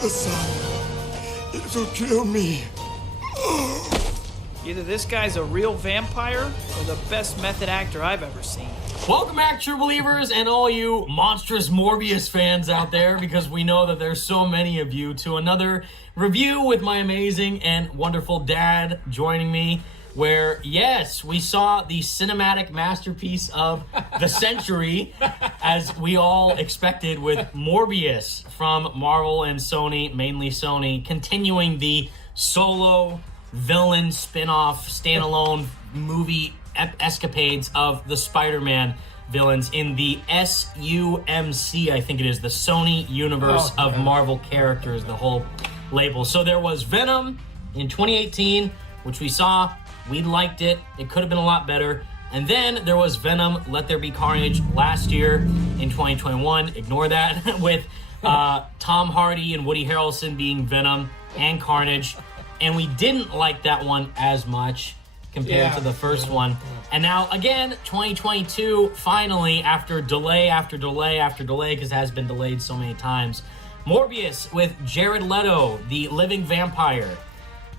The sun, it will kill me. Either this guy's a real vampire or the best method actor I've ever seen. Welcome back, true believers, and all you monstrous Morbius fans out there, because we know that there's so many of you, to another review with my amazing and wonderful dad joining me, where, yes, we saw the cinematic masterpiece of the century, as we all expected, with Morbius from Marvel and Sony, mainly Sony, continuing the solo villain spin-off standalone movie escapades of the Spider-Man villains in the SUMC, I think it is, the Sony universe of Marvel characters, the whole label. So there was Venom in 2018, which we saw. We liked it. It could have been a lot better. And then there was Venom, Let There Be Carnage last year in 2021. Ignore that. With Tom Hardy and Woody Harrelson being Venom and Carnage. And we didn't like that one as much compared to the first one. And now, again, 2022, finally, after delay after delay after delay, because it has been delayed so many times, Morbius with Jared Leto, the living vampire.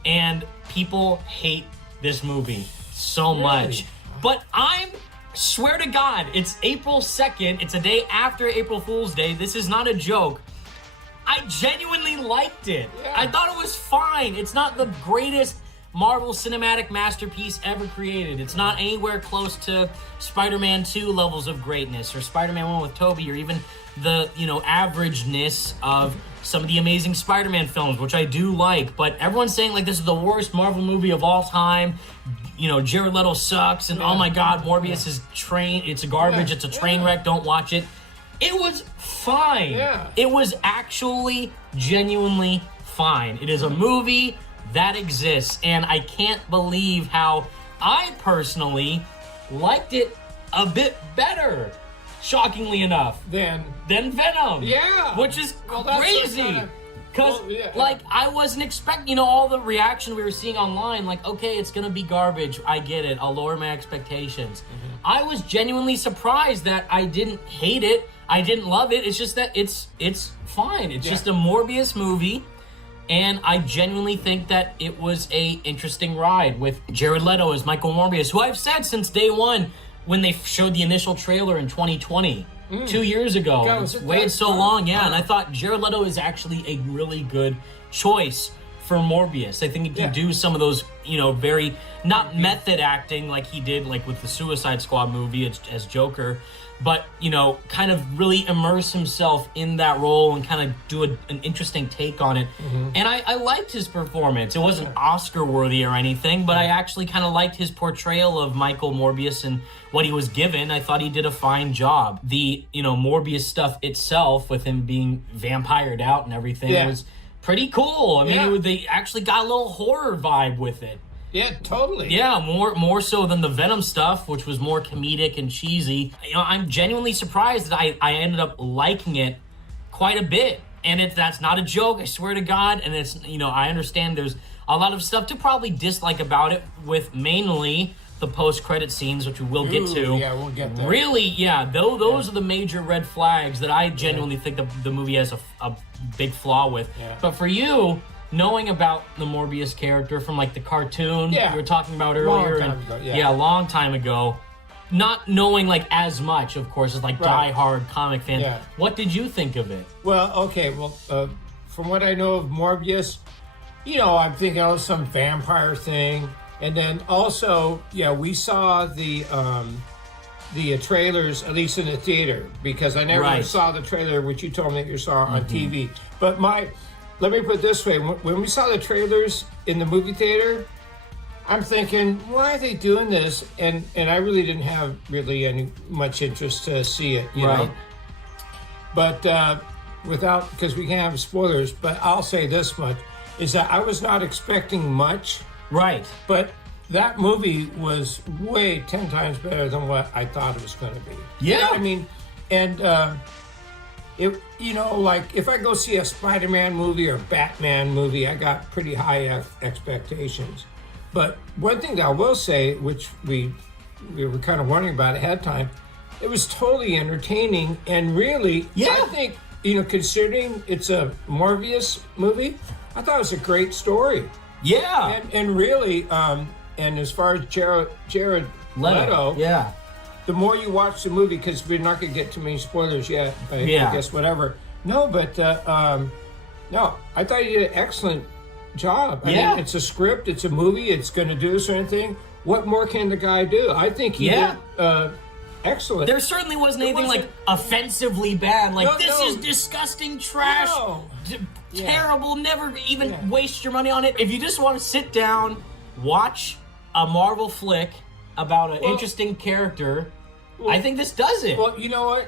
And people hate this movie so much. But swear to God, it's April 2nd. It's a day after April Fool's Day. This is not a joke. I genuinely liked it. I thought it was fine. It's not the greatest Marvel cinematic masterpiece ever created. It's not anywhere close to Spider-Man 2 levels of greatness, or Spider-Man 1 with Tobey, or even the, averageness of some of the amazing Spider-Man films, which I do like. But everyone's saying, like, this is the worst Marvel movie of all time. Jared Leto sucks, and oh my God, Morbius is it's garbage, it's a train wreck, don't watch it. It was fine. It was actually genuinely fine. It is a movie that exists, and I can't believe how I personally liked it a bit better, shockingly enough, than Venom. Which is crazy. Because, I wasn't expecting, all the reaction we were seeing online, like, okay, it's going to be garbage. I get it. I'll lower my expectations. I was genuinely surprised that I didn't hate it. I didn't love it. It's just that it's fine. It's just a Morbius movie. And I genuinely think that it was a interesting ride with Jared Leto as Michael Morbius, who I've said since day one when they showed the initial trailer in 2020, 2 years ago. It's waited so long, and I thought Jared Leto is actually a really good choice for Morbius. I think he can do some of those, very, not method acting like he did like with the Suicide Squad movie as Joker, but, kind of really immerse himself in that role and kind of do an interesting take on it. And I liked his performance. It wasn't Oscar-worthy or anything, but I actually kind of liked his portrayal of Michael Morbius and what he was given. I thought he did a fine job. The, Morbius stuff itself, with him being vampired out and everything, was pretty cool. I mean, they actually got a little horror vibe with it. Yeah, totally. Yeah, more so than the Venom stuff, which was more comedic and cheesy. I'm genuinely surprised that I ended up liking it quite a bit. And that's not a joke, I swear to God. And it's, I understand there's a lot of stuff to probably dislike about it, with mainly the post-credit scenes, which we will get to. Yeah, we'll get there. Really, those are the major red flags that I genuinely think the movie has a big flaw with. But for you, knowing about the Morbius character from like the cartoon we were talking about earlier, a long time ago, not knowing like as much, of course, as like die-hard comic fan, what did you think of it? Well, from what I know of Morbius, I'm thinking of some vampire thing, and then also, we saw the trailers, at least in the theater, because I never saw the trailer, which you told me that you saw on TV. But let me put it this way. When we saw the trailers in the movie theater, I'm thinking, why are they doing this? And I really didn't have any much interest to see it, you know. But because we can't have spoilers, but I'll say this much, is that I was not expecting much. Right. But that movie was way 10 times better than what I thought it was going to be. Yeah. You know what I mean? And like if I go see a Spider-Man movie or Batman movie, I got pretty high expectations. But one thing that I will say, which we were kind of wondering about ahead of time, It was totally entertaining, and really, Yeah. I think, considering it's a Morbius movie, I thought it was a great story. Yeah. And really, and as far as Jared Leto, yeah. the more you watch the movie, because we're not going to get too many spoilers yet, I guess whatever. No, but no, I thought you did an excellent job. I mean, it's a script, it's a movie, it's going to do a certain thing. What more can the guy do? I think he did excellent. There certainly wasn't anything like offensively bad. Like, this is disgusting trash. No. Terrible. Never even waste your money on it. If you just want to sit down, watch a Marvel flick about an interesting character, I think this does it. Well, you know what?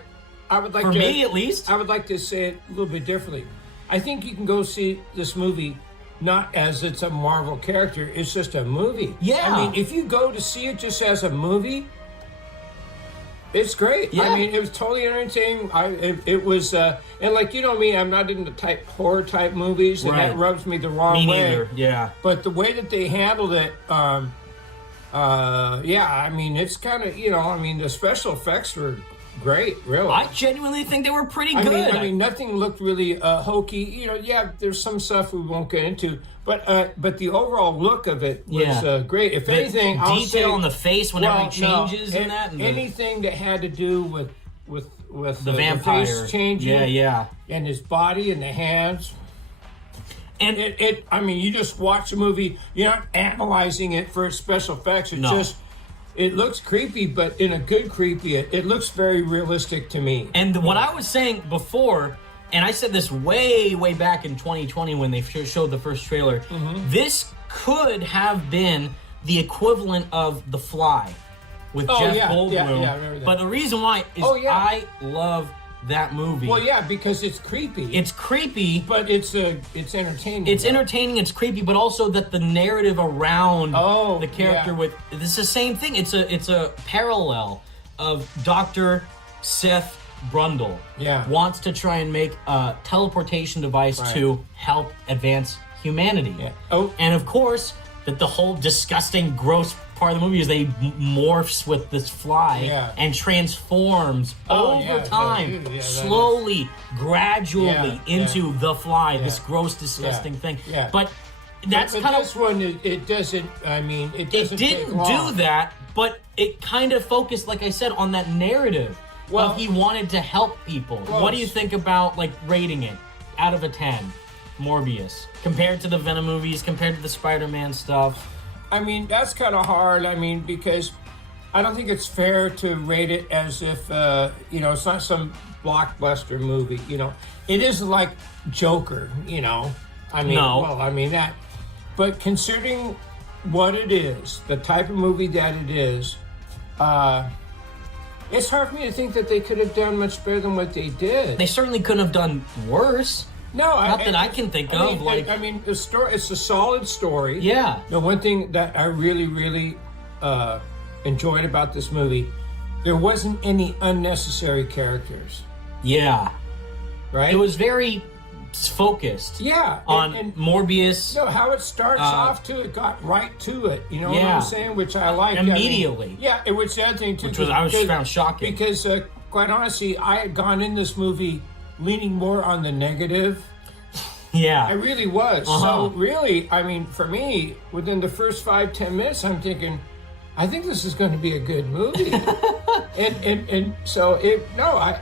I would like For me, at least. I would like to say it a little bit differently. I think you can go see this movie not as it's a Marvel character, it's just a movie. Yeah. I mean, if you go to see it just as a movie, it's great. Yeah. I mean, it was totally entertaining. It was, and like, you know me, I'm not into horror type movies, and that rubs me the wrong way. Me neither, yeah. But the way that they handled it, I mean, it's kind of, the special effects were great, really. I genuinely think they were pretty good. I mean, nothing looked really hokey. There's some stuff we won't get into, but the overall look of it was great. If anything, I'll say, detail on the face whenever he changes and that. And anything that had to do with the vampire the face changing, and his body and the hands. And I mean, you just watch the movie. You're not analyzing it for its special effects. It's just. It looks creepy, but in a good creepy. It looks very realistic to me. And what I was saying before, and I said this way, way back in 2020 when they showed the first trailer, this could have been the equivalent of The Fly with Jeff Goldblum. Yeah, I remember that. But the reason why is I love that movie. Well, yeah, because it's creepy. It's creepy, but it's entertaining. It's entertaining. It's creepy, but also that the narrative around the character with it's the same thing. It's a parallel of Dr. Seth Brundle. Wants to try and make a teleportation device to help advance humanity. And of course, that the whole disgusting, gross part of the movie is they morphs with this fly and transforms over time, slowly, gradually into the fly, this gross, disgusting thing. But that's kind of this one. It doesn't. I mean, it doesn't. It didn't do that, but it kind of focused, like I said, on that narrative. Well, he wanted to help people. What do you think about rating it out of a 10? Morbius compared to the Venom movies, compared to the Spider-Man stuff. I mean, that's kind of hard. I mean, because I don't think it's fair to rate it as if it's not some blockbuster movie. It isn't like Joker. I mean, that. But considering what it is, the type of movie that it is, it's hard for me to think that they could have done much better than what they did. They certainly couldn't have done worse. No, not that I can think of. The story. It's a solid story. Yeah. The one thing that I really, really enjoyed about this movie, there wasn't any unnecessary characters. Yeah. Right. It was very focused. Yeah. On Morbius. No, how it starts off too. It got right to it. You know what I'm saying? Which I like immediately. Which the other thing too. Which I was found shocking because quite honestly, I had gone in this movie leaning more on the negative. Yeah. I really was. So really, I mean, for me, within the first 5-10 minutes, I'm thinking, I think this is going to be a good movie. and so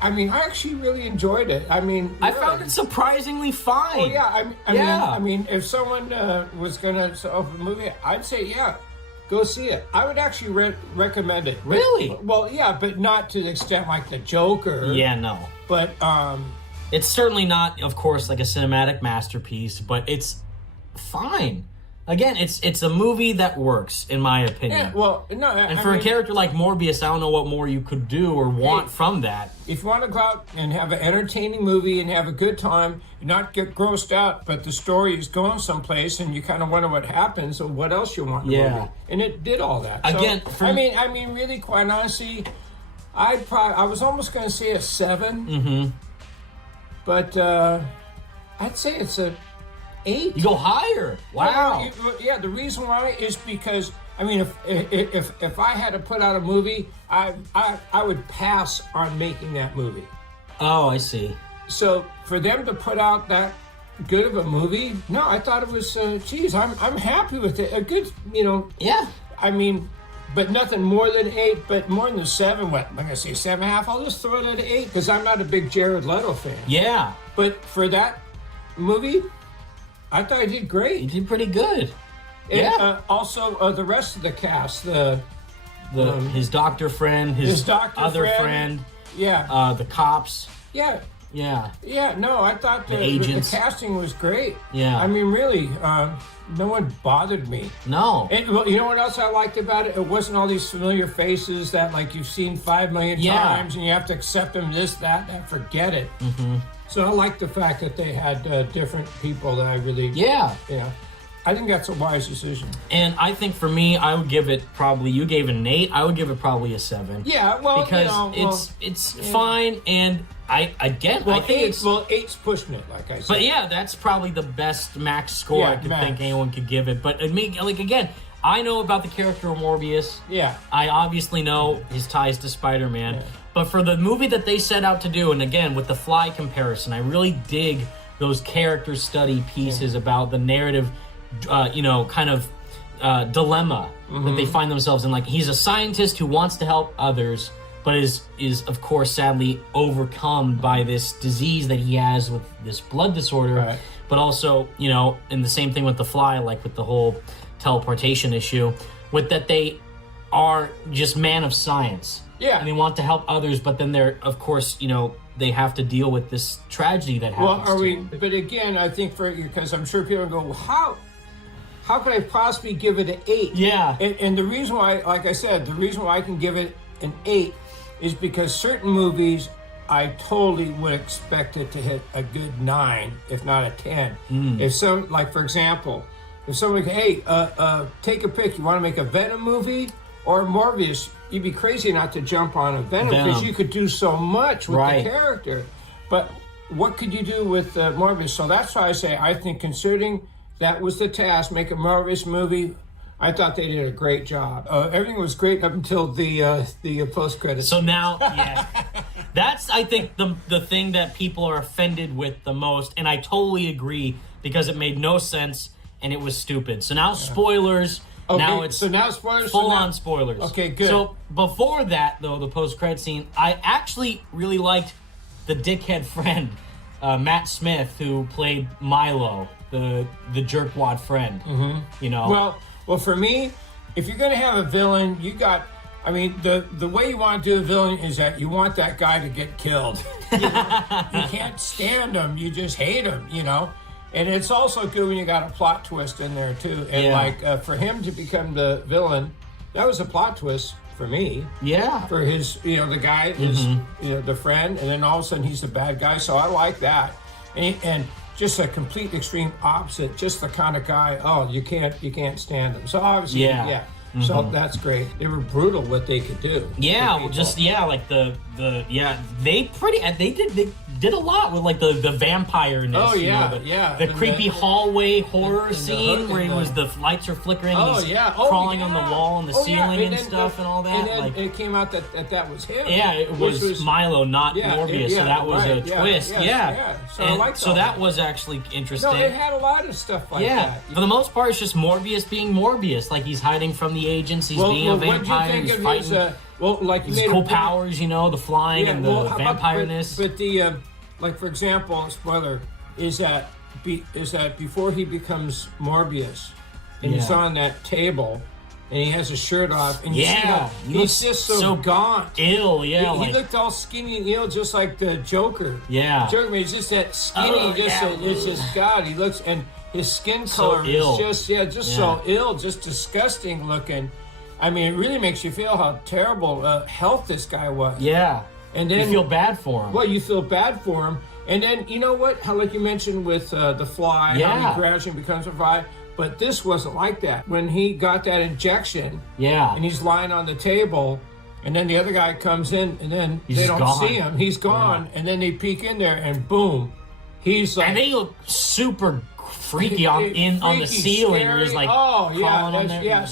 I mean, I actually really enjoyed it. I mean, really. I found it surprisingly fine. Oh yeah. I mean, if someone was going to open a movie, I'd say, go see it. I would actually recommend it. Really? But not to the extent like the Joker. Yeah, no. But it's certainly not, of course, like a cinematic masterpiece, but it's fine. Again, it's a movie that works, in my opinion. Yeah, well, no. And for a character like Morbius, I don't know what more you could do or want from that. If you want to go out and have an entertaining movie and have a good time, not get grossed out, but the story is going someplace and you kind of wonder what happens or what else you want in the movie. And it did all that. Again, so, I mean, really, quite honestly, I was almost going to say a 7. Mm-hmm. But I'd say it's a 8. You go higher. Wow. The reason why is because I mean, if I had to put out a movie, I would pass on making that movie. Oh, I see. So for them to put out that good of a movie, no, I thought it was. Geez, I'm happy with it. A good, Yeah. I mean, but nothing more than 8. But more than 7. What I'm gonna say 7.5. I'll just throw it at 8 because I'm not a big Jared Leto fan. Yeah. But for that movie, I thought I did great. You did pretty good. And, Yeah. Also, the rest of the cast, His doctor friend, his doctor other friend, yeah, the cops. yeah. Yeah. Yeah, no, I thought the agents. casting was great. Yeah. I mean, really, no one bothered me. No. And, well, you know what else I liked about it? It wasn't all these familiar faces that, like, you've seen 5 million times and you have to accept them, this, that, forget it. Mm-hmm. So I like the fact that they had different people that I really... Yeah. I think that's a wise decision. And I think for me, I would give it probably, you gave it an 8, I would give it probably a 7. Yeah, well, because it's fine, and I think it's... Well, 8's pushing it, like I said. But yeah, that's probably the best max score I could think anyone could give it. But again, I know about the character of Morbius. Yeah. I obviously know his ties to Spider-Man. Yeah. But for the movie that they set out to do, and again, with the Fly comparison, I really dig those character study pieces about the narrative, dilemma that they find themselves in. Like, he's a scientist who wants to help others, but is of course sadly overcome by this disease that he has with this blood disorder. Right. But also, and the same thing with the Fly, like with the whole teleportation issue, with that they are just man of science. Yeah. And they want to help others, but then they're, of course, they have to deal with this tragedy that happens. Well, but again, I think because I'm sure people go, well, how could I possibly give it an 8? Yeah. And the reason why, like I said, the reason why I can give it an 8 is because certain movies, I totally would expect it to hit a good 9, if not a 10. If for example, if somebody, hey, take a pick. You want to make a Venom movie or Morbius? You'd be crazy not to jump on a Venom because you could do so much with the character. But what could you do with Morbius? So that's why I say I think considering that was the task, make a Morbius movie, I thought they did a great job. Everything was great up until the post credits. So now, that's I think the thing that people are offended with the most, and I totally agree because it made no sense and it was stupid. So now spoilers. Okay, now it's spoilers. Full-on spoilers. Okay, good. So before that, though, the post-credit scene, I actually really liked the dickhead friend, Matt Smith, who played Milo, the jerkwad friend. Mm-hmm. Well, for me, if you're going to have a villain, the way you want to do a villain is that you want that guy to get killed. You can't stand him. You just hate him, And it's also good when you got a plot twist in there, too. And, for him to become the villain, that was a plot twist for me. Yeah. For his, the guy, the friend, and then all of a sudden he's the bad guy. So I like that. And just a complete extreme opposite, just the kind of guy, you can't stand him. So obviously, Mm-hmm. So that's great. They were brutal what they could do. Yeah, well, they did a lot with like the vampireness. Oh yeah, the creepy hallway horror scene where the lights are flickering. And he's crawling on the wall and the ceiling and stuff and all that. And then it came out that was him. Yeah, it was Milo, not Morbius. So that was a twist. Yeah. So I like that. So that was actually interesting. No, it had a lot of stuff like that. Yeah, for the most part, it's just Morbius being Morbius. Like he's hiding from the agents. He's being a vampire. He's fighting. His cool powers, the flying and the vampireness. But the for example, spoiler is that before he becomes Morbius, and he's on that table, and he has his shirt off, and he's just so gaunt, ill. He looked all skinny and ill, just like the Joker. Yeah, Joker, he's just that skinny. It's just God. He looks and his skin color is just so ill, just disgusting looking. I mean, it really makes you feel how terrible health this guy was. Yeah. And then you feel bad for him. Well, you feel bad for him. And then, you know what? How, like you mentioned with the Fly, how he gradually becomes a Fly. But this wasn't like that. When he got that injection, and he's lying on the table, and then the other guy comes in, and then they don't see him. He's gone. And then they peek in there, and boom. He's like... And they look super freaky on the ceiling where he's like calling on there. Yeah,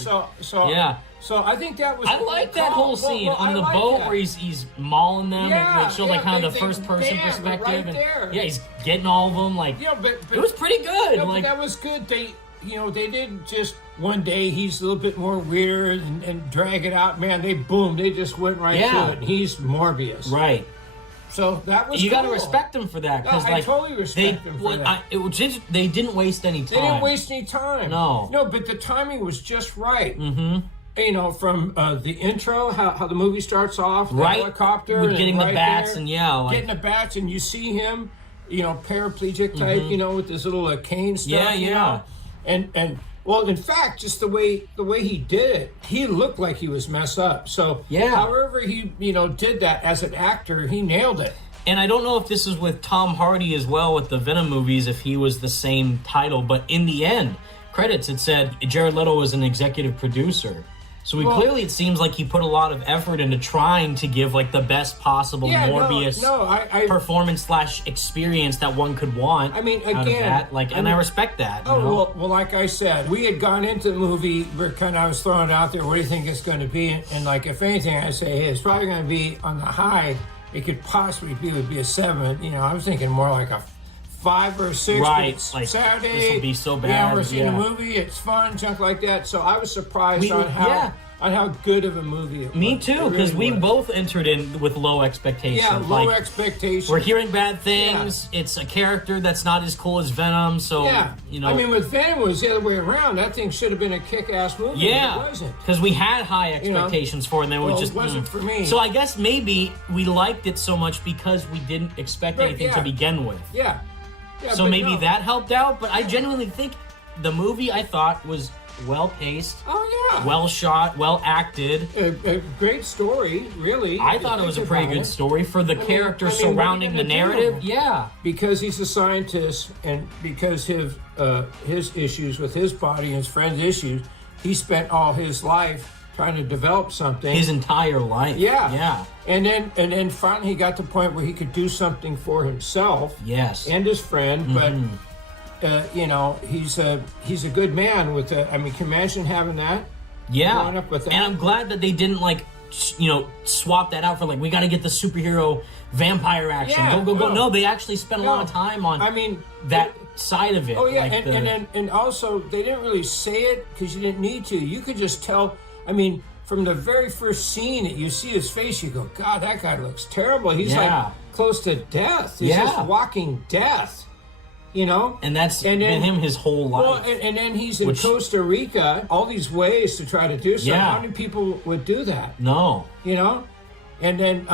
so I think that was. I like that whole scene on the boat where he's mauling them and it showed like kind of the first person perspective. Right and there. Yeah, he's getting all of them. Like, but it was pretty good. No, like, but that was good. They didn't just one day he's a little bit more weird and drag it out. Man, they just went right to it. And he's Morbius. Right. So that was you cool. got to respect them for that. No, I totally respect them for that. They didn't waste any time. They didn't waste any time. No, but the timing was just right. Mm-hmm. From the intro, how the movie starts off, the helicopter, with getting the bats, there, and getting the bats, and you see him, paraplegic type, with this little cane stuff. Yeah. And well, in fact, just the way he did it, he looked like he was messed up. So, however he did that as an actor, he nailed it. And I don't know if this is with Tom Hardy as well with the Venom movies, if he was the same title, but in the end, credits, it said Jared Leto was an executive producer. So clearly it seems like he put a lot of effort into trying to give like the best possible Morbius performance / experience that one could want. I mean, again, out of that. I respect that. Well, like I said, we had gone into the movie. I was throwing it out there. What do you think it's going to be? And like, if anything, I say, hey, it's probably going to be on the high. It could possibly would be a 7. I was thinking more like a 5 or 6. Right, like Saturday. This will be so bad. Yeah, we're seeing a movie. It's fun, junk like that. So I was surprised on how good of a movie it was. Me too, because we both entered in with low expectations. Yeah, low expectations. We're hearing bad things. Yeah. It's a character that's not as cool as Venom, so I mean, with Venom, it was the other way around. That thing should have been a kick-ass movie. Yeah, but it wasn't. Because we had high expectations for it, and then it wasn't for me. So I guess maybe we liked it so much because we didn't expect anything to begin with. Yeah. So maybe that helped out, but I genuinely think the movie, I thought, was well-paced. Oh, yeah. Well shot, well acted. A great story, really. I thought it was a pretty good story for the characters surrounding the narrative. Yeah. Because he's a scientist, and because his issues with his body and his friend's issues, he spent all his life trying to develop something. His entire life. Yeah. And then finally he got to the point where he could do something for himself. Yes. And his friend, but he's a good man with can you imagine having that? Yeah. Growing up with that. And I'm glad that they didn't swap that out for we got to get the superhero vampire action. Yeah, go. No, they actually spent a lot of time on that side of it. Oh yeah, and also they didn't really say it because you didn't need to. You could just tell. I mean, from the very first scene that you see his face, you go, God, that guy looks terrible. He's like close to death. He's just walking death. And that's been him his whole life. Well, and then he's in Costa Rica, all these ways to try to do something. How many people would do that? No. And then,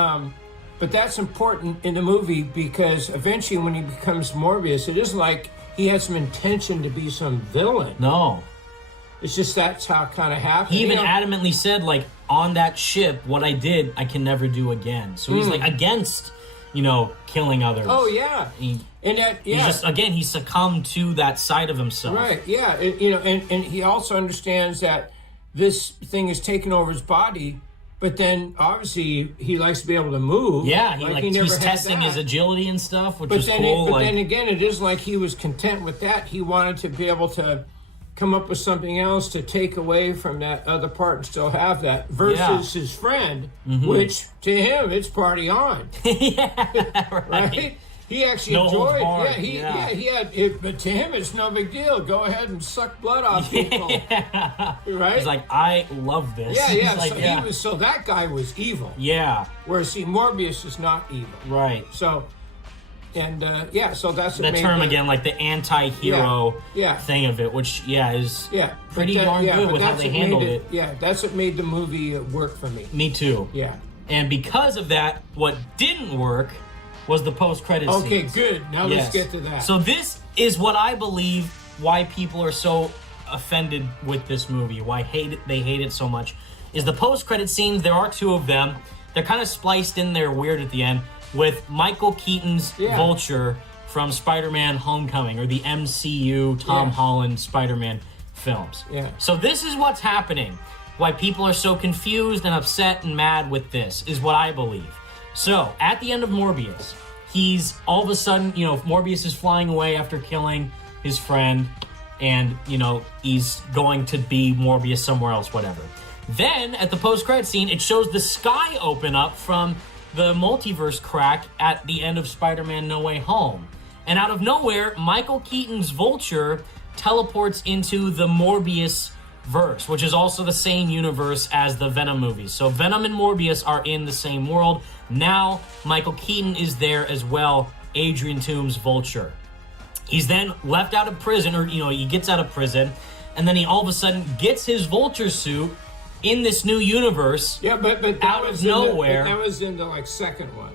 but that's important in the movie because eventually when he becomes Morbius, it isn't like he has some intention to be some villain. No. It's just that's how it kind of happened. He even adamantly said, on that ship, what I did, I can never do again. So he's against, killing others. Oh yeah. He's just he succumbed to that side of himself. Right. Yeah. And he also understands that this thing is taking over his body, but then obviously he likes to be able to move. Yeah. He's testing his agility and stuff, which is cool. But then again, it is like he was content with that. He wanted to be able to come up with something else to take away from that other part and still have that versus his friend, which to him it's party on. Right? He actually enjoyed it. He had it, but to him it's no big deal. Go ahead and suck blood off people. Right? He's like, I love this. Yeah. So that guy was evil. Yeah. Whereas Morbius is not evil. Right. So so that's the term again, the anti-hero thing of it, which is pretty darn good with how they handled it. Yeah, that's what made the movie work for me. Me too. Yeah. And because of that, what didn't work was the post-credit scenes. Okay, good. Now let's get to that. So this is what I believe why people are so offended with this movie, why they hate it so much, is the post-credit scenes. There are 2 of them. They're kind of spliced in there weird at the end, with Michael Keaton's Vulture from Spider-Man Homecoming, or the MCU Tom Holland Spider-Man films. Yeah. So this is what's happening. Why people are so confused and upset and mad with this is what I believe. So, at the end of Morbius, he's all of a sudden, Morbius is flying away after killing, his friend, and, you know, he's going to be Morbius somewhere else, whatever. Then, at the post-credit scene, it shows the sky open up from the multiverse crack at the end of Spider-Man No Way Home. And out of nowhere, Michael Keaton's Vulture teleports into the Morbius verse, which is also the same universe as the Venom movies. So Venom and Morbius are in the same world. Now, Michael Keaton is there as well, Adrian Toome's Vulture. He's then left out of prison, or, you know, he gets out of prison, and then he all of a sudden gets his Vulture suit in this new universe. Yeah, but out of nowhere. That was in the, like, second one.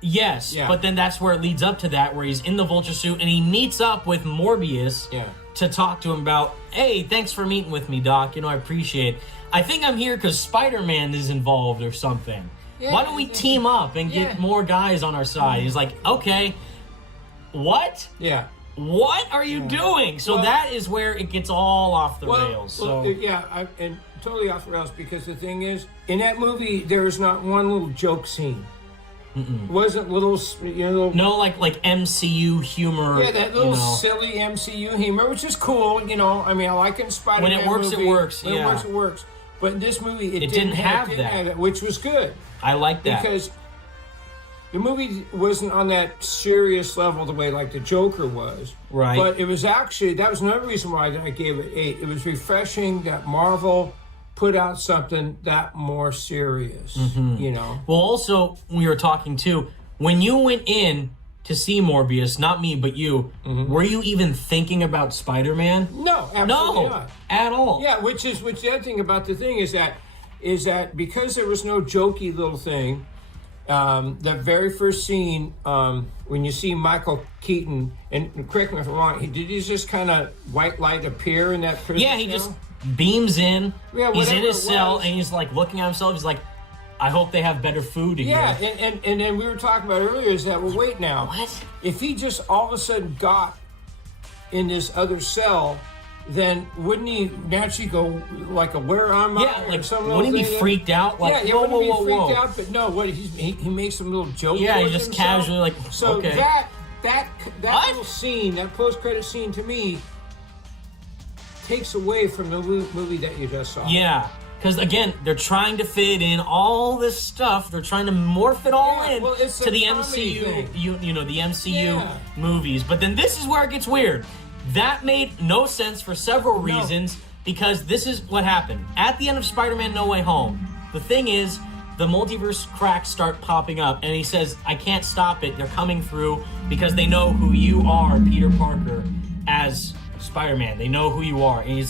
Yes, yeah. But then that's where it leads up to that, where he's in the Vulture suit, and he meets up with Morbius to talk to him about, hey, thanks for meeting with me, Doc. You know, I appreciate it. I think I'm here because Spider-Man is involved or something. Yeah, why don't we team up and get more guys on our side? He's like, okay, what? Yeah. What are you doing? So that is where it gets all off the rails. So and totally off the rails, because the thing is, in that movie, there is not one little joke scene. It wasn't little, you know... No, like MCU humor. Yeah, that little silly MCU humor, which is cool, you know. I mean, I like it in Spider-Man. When it works, movie. it works, When it works, it works. But in this movie, it didn't have that, which was good. I like that. Because the movie wasn't on that serious level the way, like, the Joker was. Right. But it was actually... That was another reason why I gave it 8. It was refreshing that Marvel put out something that more serious, you know? Well, also, we were talking, too, when you went in to see Morbius, not me, but you, were you even thinking about Spider-Man? No, absolutely not. At all. Yeah, which the other thing about the thing is that because there was no jokey little thing, the very first scene, when you see Michael Keaton, and correct me if I'm wrong, did he just kind of white light appear in that prison Yeah, he cell? just beams in, he's in his cell, was. and he's like looking at himself, he's like, I hope they have better food in Yeah, here. and then we were talking about earlier is that, well, wait now. What? If he just all of a sudden got in this other cell, then wouldn't he naturally go like a where am I? Yeah, like, or some wouldn't he be freaked out? Like, yeah, whoa, wouldn't he be freaked whoa. out? But no, what he makes some little joke. Yeah, he towards just himself. casually like, So okay. that little scene, that post-credit scene, to me, takes away from the movie that you just saw. Yeah, because again, they're trying to fit in all this stuff. They're trying to morph it all in it's to a the comedy MCU, thing. you know, the MCU movies. But then this is where it gets weird. That made no sense for several reasons, because this is what happened. At the end of Spider-Man No Way Home, the thing is, the multiverse cracks start popping up, and he says, I can't stop it. They're coming through because they know who you are, Peter Parker, as Spider-Man. They know who you are. And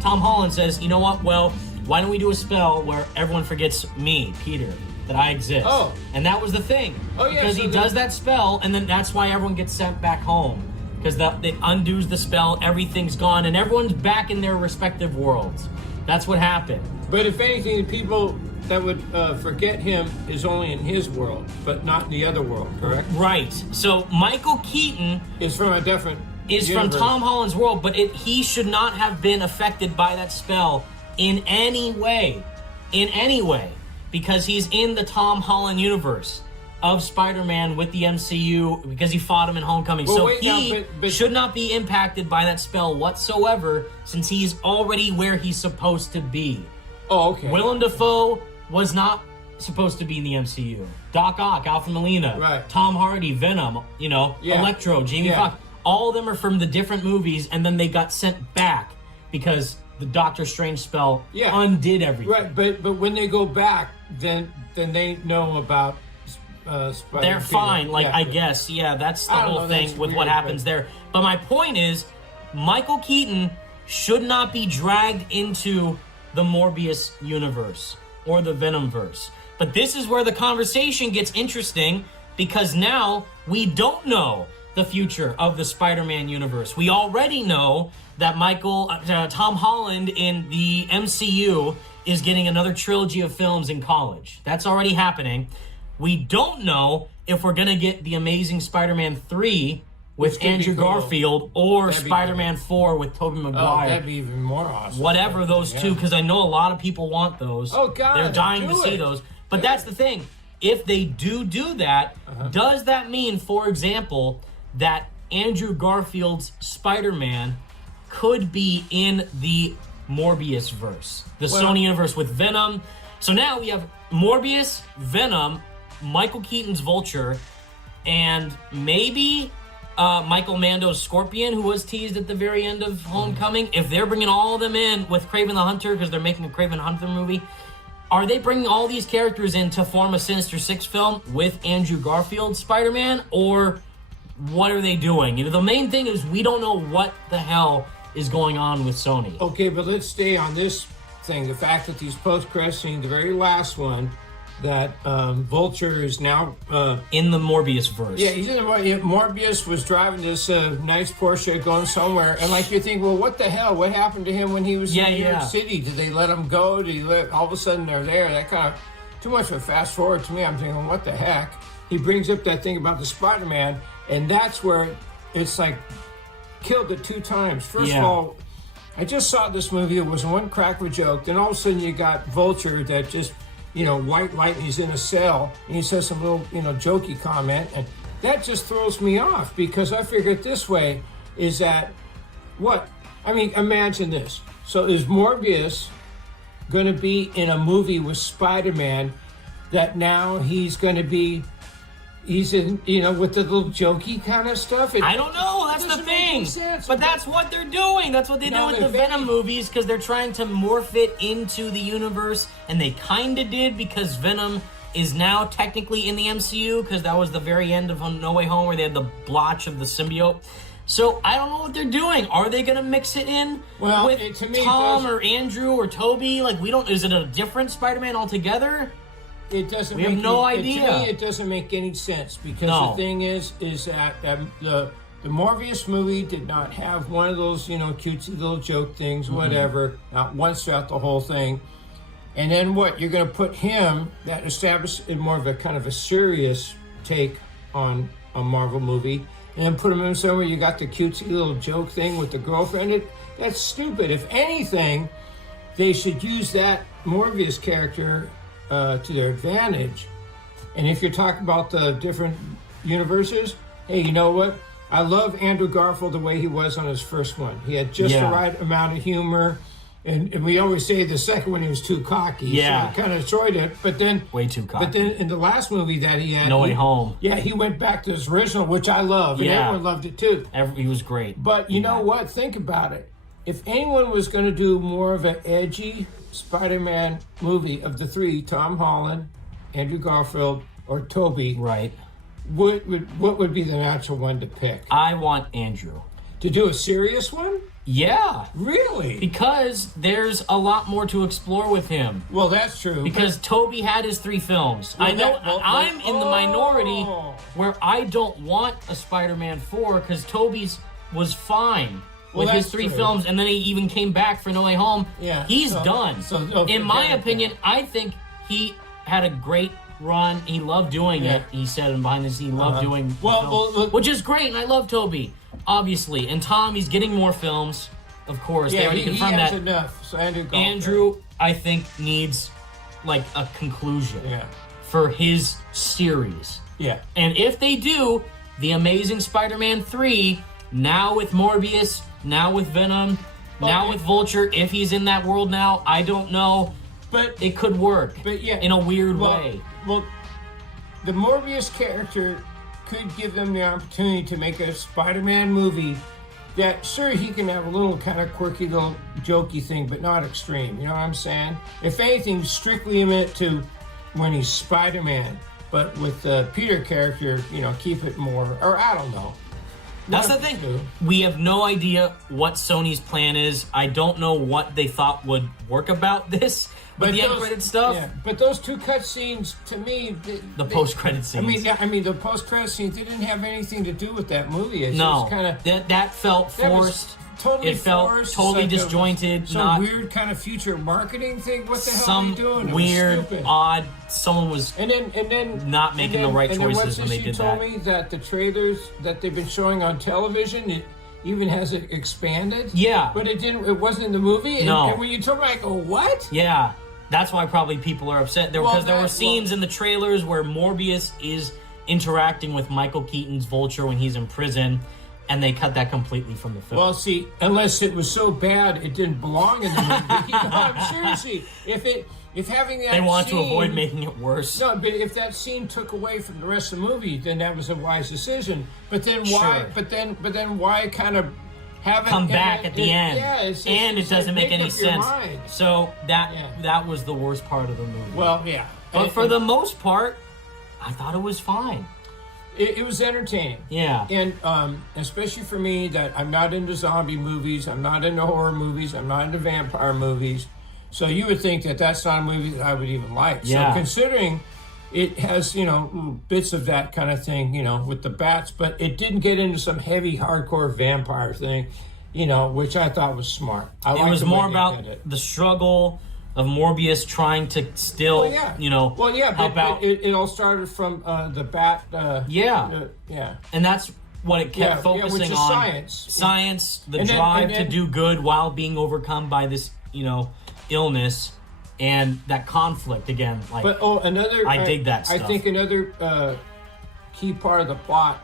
Tom Holland says, you know what, well, why don't we do a spell where everyone forgets me, Peter, that I exist? Oh. And that was the thing. Oh, yeah. Because he does that spell, and then that's why everyone gets sent back home. Because it undoes the spell, everything's gone, and everyone's back in their respective worlds. That's what happened. But if anything, the people that would forget him is only in his world, but not in the other world, correct? Right. So Michael Keaton is from a different is universe. from Tom Holland's world, but he should not have been affected by that spell in any way. In any way. Because he's in the Tom Holland universe of Spider-Man with the MCU, because he fought him in Homecoming. Well, so wait, he but should not be impacted by that spell whatsoever, since he's already where he's supposed to be. Oh, okay. Willem Dafoe was not supposed to be in the MCU. Doc Ock, Alfred Molina, right. Tom Hardy, Venom, Electro, Jamie Foxx. All of them are from the different movies, and then they got sent back because the Doctor Strange spell undid everything. Right, but when they go back, then they know about Spider-Man. They're fine, I guess. Yeah, that's the whole thing with what happens there. But my point is, Michael Keaton should not be dragged into the Morbius universe or the Venomverse. But this is where the conversation gets interesting, because now we don't know the future of the Spider-Man universe. We already know that Tom Holland in the MCU is getting another trilogy of films in college. That's already happening. We don't know if we're going to get the Amazing Spider-Man 3 with Andrew Garfield or Spider-Man 4 with Tobey Maguire. Oh, that'd be even more awesome. Whatever those two, because I know a lot of people want those. Oh, God. They're dying to see those. But that's the thing. If they do that, does that mean, for example, that Andrew Garfield's Spider-Man could be in the Morbius verse, the Sony universe with Venom. So now we have Morbius, Venom, Michael Keaton's Vulture, and maybe Michael Mando's Scorpion, who was teased at the very end of Homecoming. If they're bringing all of them in with Kraven the Hunter, because they're making a Kraven Hunter movie, are they bringing all these characters in to form a Sinister Six film with Andrew Garfield's Spider-Man, or what are they doing? You know, the main thing is we don't know what the hell is going on with Sony. Okay, but let's stay on this thing. The fact that these post-credit scenes, the very last one, that Vulture is now in the Morbius verse. Yeah, he's in the Morbius was driving this nice Porsche going somewhere, and like you think, well, what the hell? What happened to him when he was in New York City? Did they let him go? Did he all of a sudden they're there? That kind of too much of a fast forward to me. I'm thinking, what the heck? He brings up that thing about the Spider-Man, and that's where it's like killed it 2 times. First of all, I just saw this movie. It was one crack of a joke. Then all of a sudden you got Vulture that just, white light, and he's in a cell, and he says some little, jokey comment, and that just throws me off, because I figure it this way, is that, imagine this. So is Morbius going to be in a movie with Spider-Man that now he's in, with the little jokey kind of stuff? I don't know. That's the thing. But that's what they're doing. That's what they do with the Venom movies, because they're trying to morph it into the universe, and they kind of did, because Venom is now technically in the MCU, because that was the very end of No Way Home where they had the blotch of the symbiote. So I don't know what they're doing. Are they going to mix it in with Tom or Andrew or Toby? Like, is it a different Spider-Man altogether? It doesn't. We have no idea. To me, it doesn't make any sense, because the thing is that the Morbius movie did not have one of those, cutesy little joke things, whatever, not once throughout the whole thing. And then what? You're going to put him, that established in more of a kind of a serious take on a Marvel movie, and then put him in somewhere you got the cutesy little joke thing with the girlfriend. That's stupid. If anything, they should use that Morbius character to their advantage. And if you're talking about the different universes, hey, you know what? I love Andrew Garfield the way he was on his first one. He had just the right amount of humor, and we always say the second one he was too cocky. Yeah, so I kind of enjoyed it, but then way too cocky. But then in the last movie that he had, No Way Home, he went back to his original, which I love, and everyone loved it too. He was great. But you know what? Think about it. If anyone was going to do more of an edgy Spider-Man movie of the 3, Tom Holland, Andrew Garfield, or Toby, right? What would be the natural one to pick? I want Andrew. To do a serious one? Yeah. Really? Because there's a lot more to explore with him. Well, that's true. Because Toby had his 3 films. Well, I'm in the minority where I don't want a Spider-Man 4, because Toby's was fine with his 3 films, and then he even came back for No Way Home. Yeah. He's done. In my opinion, I think he had a great run. He loved doing it. He said behind this, he loved doing which is great, and I love Toby, obviously. And Tom, he's getting more films, of course. They already confirmed that. Enough. So Andrew, I think, needs like a conclusion for his series. Yeah. And if they do, The Amazing Spider-Man 3, now with Morbius, now with Venom, now with Vulture, if he's in that world now, I don't know. But it could work. But in a weird way. Well, the Morbius character could give them the opportunity to make a Spider-Man movie that, sure, he can have a little kind of quirky little jokey thing, but not extreme. You know what I'm saying? If anything, strictly limit to when he's Spider-Man. But with the Peter character, keep it more, or I don't know. That's the thing. We have no idea what Sony's plan is. I don't know what they thought would work about this. But the end-credit stuff. Yeah, but those 2 cutscenes, to me, the post-credit scenes. I mean, the post-credit scenes, they didn't have anything to do with that movie. It no, was that felt forced. Totally felt forced, totally disjointed. Some weird kind of future marketing thing. What the hell are you doing? Some weird, odd. Someone was and then not making the right choices when they did that. You told me that the trailers that they've been showing on television, it even has it expanded. Yeah, but it didn't. It wasn't in the movie. No. And when you told me, I go, what? Yeah. That's why probably people are upset. Because there were scenes in the trailers where Morbius is interacting with Michael Keaton's Vulture when he's in prison. and they cut that completely from the film. Well, see, unless it was so bad it didn't belong in the movie. No, seriously, if having that they want scene, to avoid making it worse. No, but if that scene took away from the rest of the movie, then that was a wise decision. But then why? Sure. But then why kind of have it come back at the end? Yeah, and it doesn't make any sense. Mind. So that was the worst part of the movie. Well, yeah. But for the most part, I thought it was fine. It was entertaining. Yeah. And especially for me, that I'm not into zombie movies, I'm not into horror movies, I'm not into vampire movies. So you would think that that's not a movie that I would even like. Yeah. So considering it has, bits of that kind of thing, with the bats, but it didn't get into some heavy, hardcore vampire thing, which I thought was smart. It was more about the struggle of Morbius trying to still, but it all started from the bat. And that's what it kept focusing which is on. Science, the drive to do good while being overcome by this, illness and that conflict again. Like, but I dig that stuff. I think another key part of the plot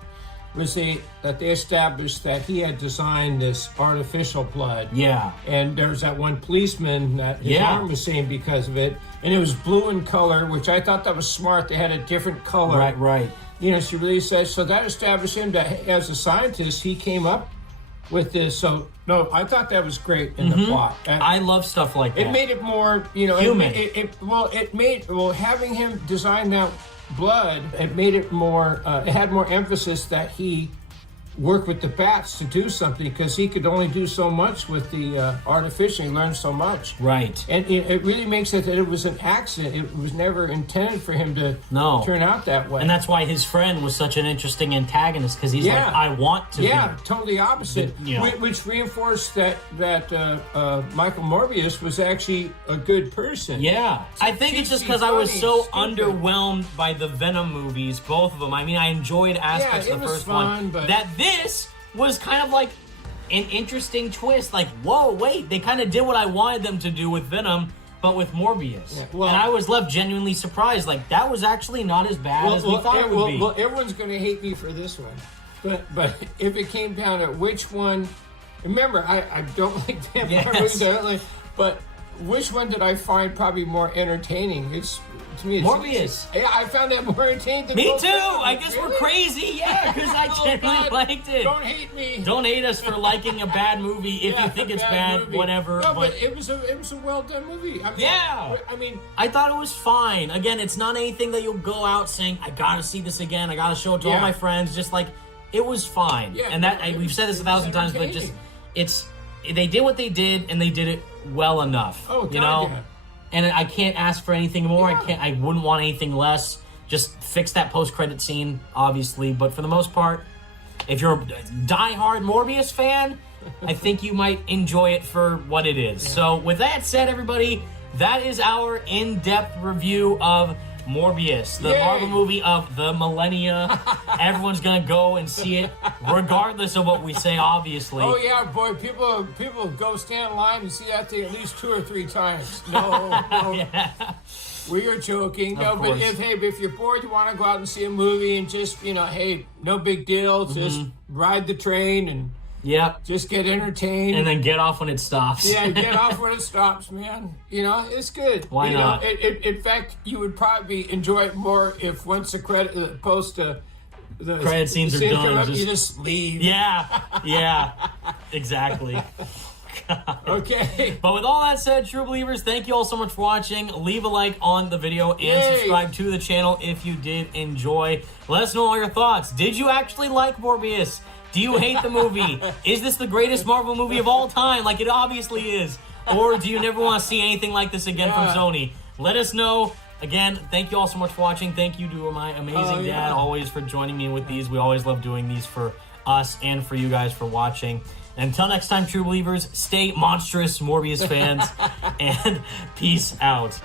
was that they established that he had designed this artificial blood. Yeah. And there was that one policeman that his arm was saying because of it, and it was blue in color, which I thought that was smart. They had a different color. Right. She really says, so that established him that as a scientist, he came up with this. So, no, I thought that was great in the plot. I love stuff like that. It made it more, human. Having him design that blood, it made it more, it had more emphasis that he worked with the bats to do something, because he could only do so much with the artificial. He learned so much. Right. And it really makes it that it was an accident. It was never intended for him to turn out that way. And that's why his friend was such an interesting antagonist, because he's like, I want to be. Yeah, totally opposite. Which reinforced that Michael Morbius was actually a good person. Yeah. I think it's just because I was so underwhelmed by the Venom movies, both of them. I mean, I enjoyed aspects of the first one. But this was kind of like an interesting twist. Like, whoa, wait, they kind of did what I wanted them to do with Venom, but with Morbius. Yeah, and I was left genuinely surprised. Like, that was actually not as bad as we thought it would be. Well, everyone's going to hate me for this one. But if it came down to which one... Remember, I don't like vampire movies, but which one did I find probably more entertaining? To me, Morbius. Yeah, I found that more entertaining than me too. I guess we're crazy. Yeah, because I genuinely liked it. Don't hate me. Don't hate us for liking a bad movie. If you think it's bad, whatever. No, but it was a well done movie. I thought it was fine. Again, it's not anything that you'll go out saying, I gotta see this again. I gotta show it to all my friends. Just like, it was fine. Yeah, and we've said this 1,000 times, but they did what they did, and they did it well enough. Oh, God, yeah. And I can't ask for anything more. Yeah. I wouldn't want anything less. Just fix that post-credit scene, obviously. But for the most part, if you're a die-hard Morbius fan, I think you might enjoy it for what it is. Yeah. So with that said, everybody, that is our in-depth review of Morbius, the Marvel movie of the millennia. Everyone's gonna go and see it, regardless of what we say, obviously. Oh yeah, boy, people go stand in line and see that thing at least 2 or 3 times. No. We are joking. No, but if you're bored, you want to go out and see a movie and just, hey, no big deal. Just ride the train and just get entertained. And then get off when it stops. Yeah, get off when it stops, man. It's good. Why not? In fact, you would probably enjoy it more if once the credit the credit scenes are done, you just leave. Yeah, exactly. Okay. But with all that said, true believers, thank you all so much for watching. Leave a like on the video and subscribe to the channel if you did enjoy. Let us know all your thoughts. Did you actually like Morbius? Do you hate the movie? Is this the greatest Marvel movie of all time? Like it obviously is. Or do you never want to see anything like this again from Sony? Let us know. Again, thank you all so much for watching. Thank you to my amazing dad always for joining me with these. We always love doing these for us and for you guys for watching. Until next time, true believers, stay monstrous, Morbius fans, and peace out.